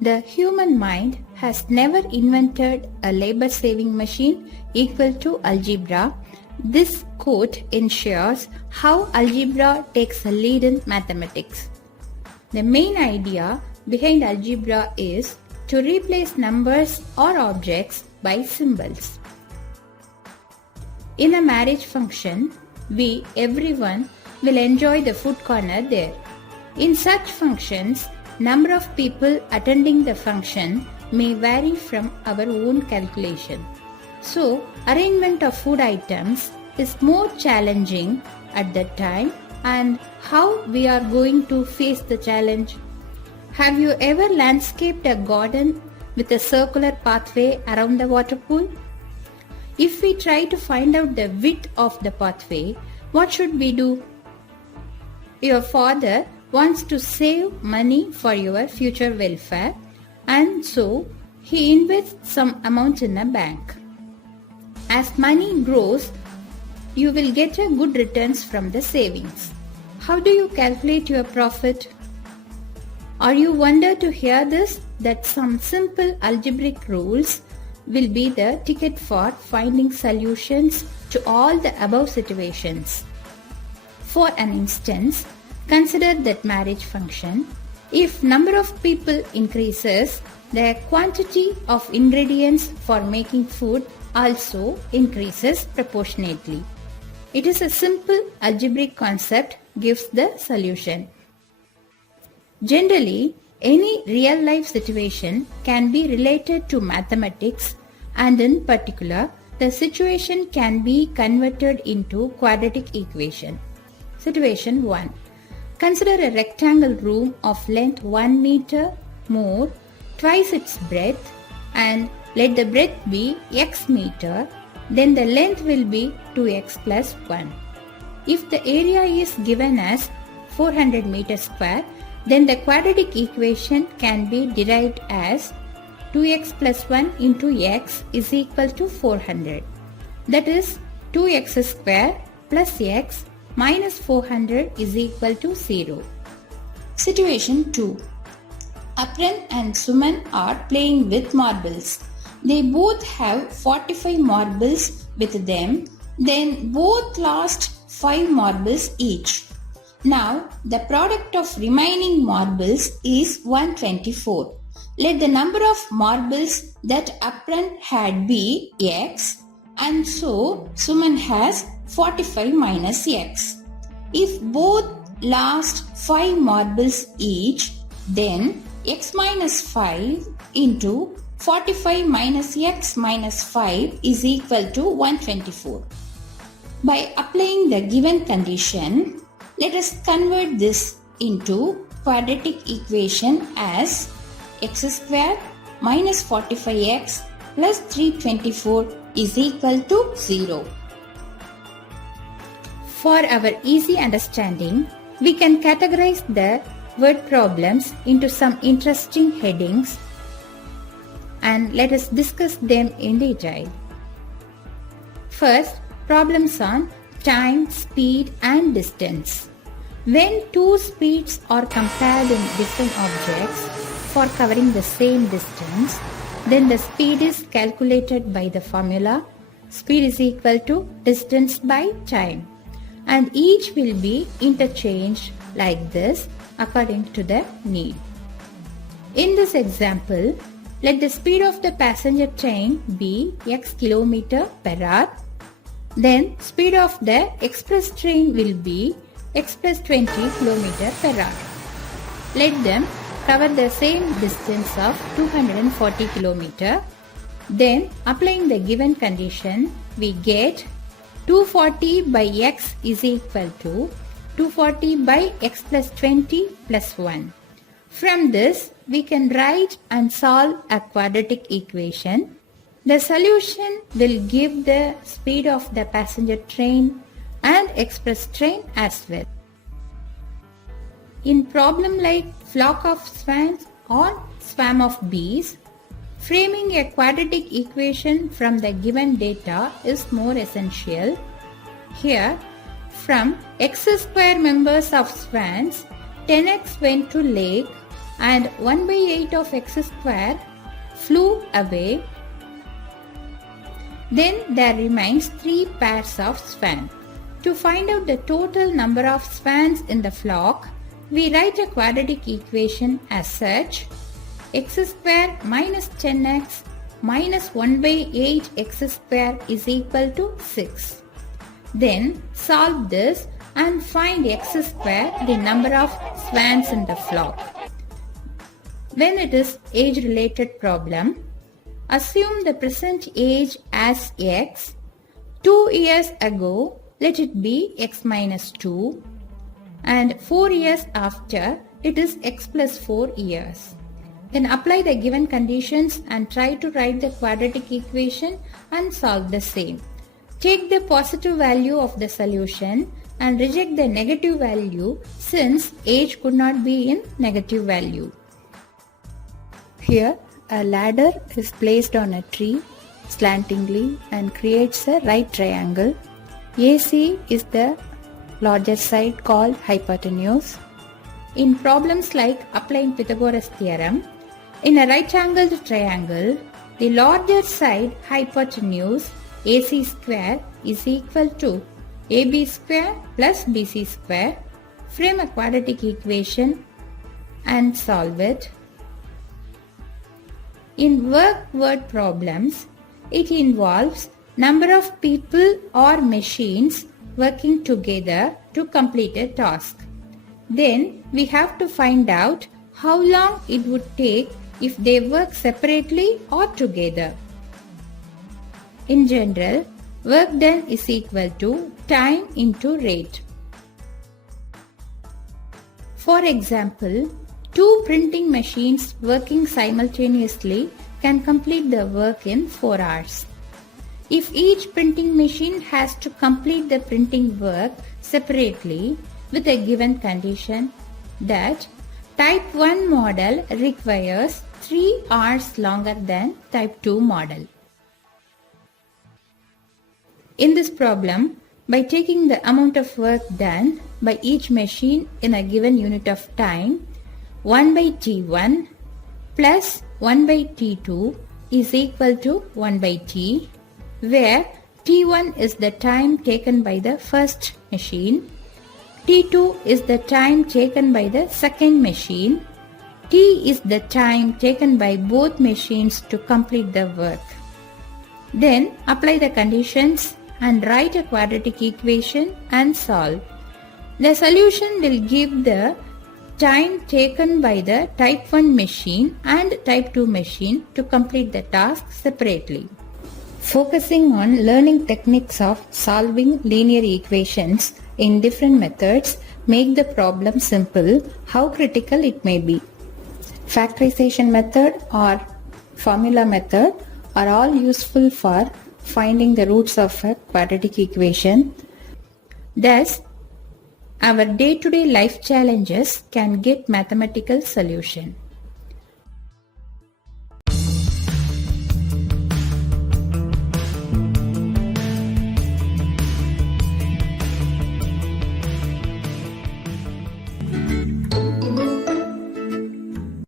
The human mind has never invented a labor-saving machine equal to algebra. This quote ensures how algebra takes a lead in mathematics. The main idea behind algebra is to replace numbers or objects by symbols. In a marriage function, everyone will enjoy the food corner there. In such functions, number of people attending the function may vary from our own calculation. So, arrangement of food items is more challenging at that time, and how we are going to face the challenge. Have you ever landscaped a garden with a circular pathway around the water pool? If we try to find out the width of the pathway, what should we do? Your father wants to save money for your future welfare, and so he invests some amount in a bank. As money grows, you will get a good returns from the savings. How do you calculate your profit? Are you wonder to hear this, that some simple algebraic rules will be the ticket for finding solutions to all the above situations? For an instance, consider that marriage function. If number of people increases, the quantity of ingredients for making food also increases proportionately. It is a simple algebraic concept gives the solution. Generally, any real life situation can be related to mathematics, and in particular, the situation can be converted into quadratic equation. Situation 1. Consider a rectangle room of length 1 meter more, twice its breadth, and let the breadth be x meter, then the length will be 2x plus 1. If the area is given as 400 meters square, then the quadratic equation can be derived as 2x plus 1 into x is equal to 400. That is 2x square plus x minus 400 is equal to 0. Situation 2. Apran and Suman are playing with marbles. They both have 45 marbles with them. Then both lost 5 marbles each. Now the product of remaining marbles is 124. Let the number of marbles that Apran had be x, and so Suman has 45 minus x. If both lost 5 marbles each, then x minus 5 into 45 minus x minus 5 is equal to 124. By applying the given condition, let us convert this into quadratic equation as x square minus 45x plus 324 is equal to 0. For our easy understanding, we can categorize the word problems into some interesting headings, and let us discuss them in detail. First, problems on time, speed and distance. When two speeds are compared in different objects for covering the same distance, then the speed is calculated by the formula speed is equal to distance by time, and each will be interchanged like this according to the need. In this example, let the speed of the passenger train be x km per hour. Then speed of the express train will be x plus 20 km per hour. Let them cover the same distance of 240 km. Then applying the given condition, we get 240 by x is equal to 240 by x plus 20 plus 1. From this, we can write and solve a quadratic equation. The solution will give the speed of the passenger train and express train as well. In problem like flock of swans or swarm of bees, framing a quadratic equation from the given data is more essential. Here, from x square members of swans, 10x went to lake, and 1 by 8 of x square flew away. Then there remains 3 pairs of swans. To find out the total number of swans in the flock, we write a quadratic equation as such: x square minus 10x minus 1 by 8 x square is equal to 6. Then solve this and find x square, the number of swans in the flock. When it is age-related problem, assume the present age as x. 2 years ago, let it be x minus 2. And 4 years after, it is x plus 4 years. Then apply the given conditions and try to write the quadratic equation and solve the same. Take the positive value of the solution and reject the negative value since age could not be in negative value. Here, a ladder is placed on a tree slantingly and creates a right triangle. AC is the larger side called hypotenuse. In problems like applying Pythagoras theorem, in a right-angled triangle, the larger side hypotenuse AC square is equal to AB square plus BC square. Frame a quadratic equation and solve it. In work word problems, it involves number of people or machines working together to complete a task. Then we have to find out how long it would take if they work separately or together. In general, work done is equal to time into rate. For example, 2 printing machines working simultaneously can complete the work in 4 hours. If each printing machine has to complete the printing work separately with a given condition that type 1 model requires 3 hours longer than type 2 model. In this problem, by taking the amount of work done by each machine in a given unit of time, 1 by T1 plus 1 by T2 is equal to 1 by T, where T1 is the time taken by the first machine, T2 is the time taken by the second machine, T is the time taken by both machines to complete the work. Then apply the conditions and write a quadratic equation and solve. The solution will give the time taken by the type 1 machine and type 2 machine to complete the task separately. Focusing on learning techniques of solving linear equations in different methods make the problem simple, how critical it may be. Factorization method or formula method are all useful for finding the roots of a quadratic equation. Thus, our day-to-day life challenges can get mathematical solution.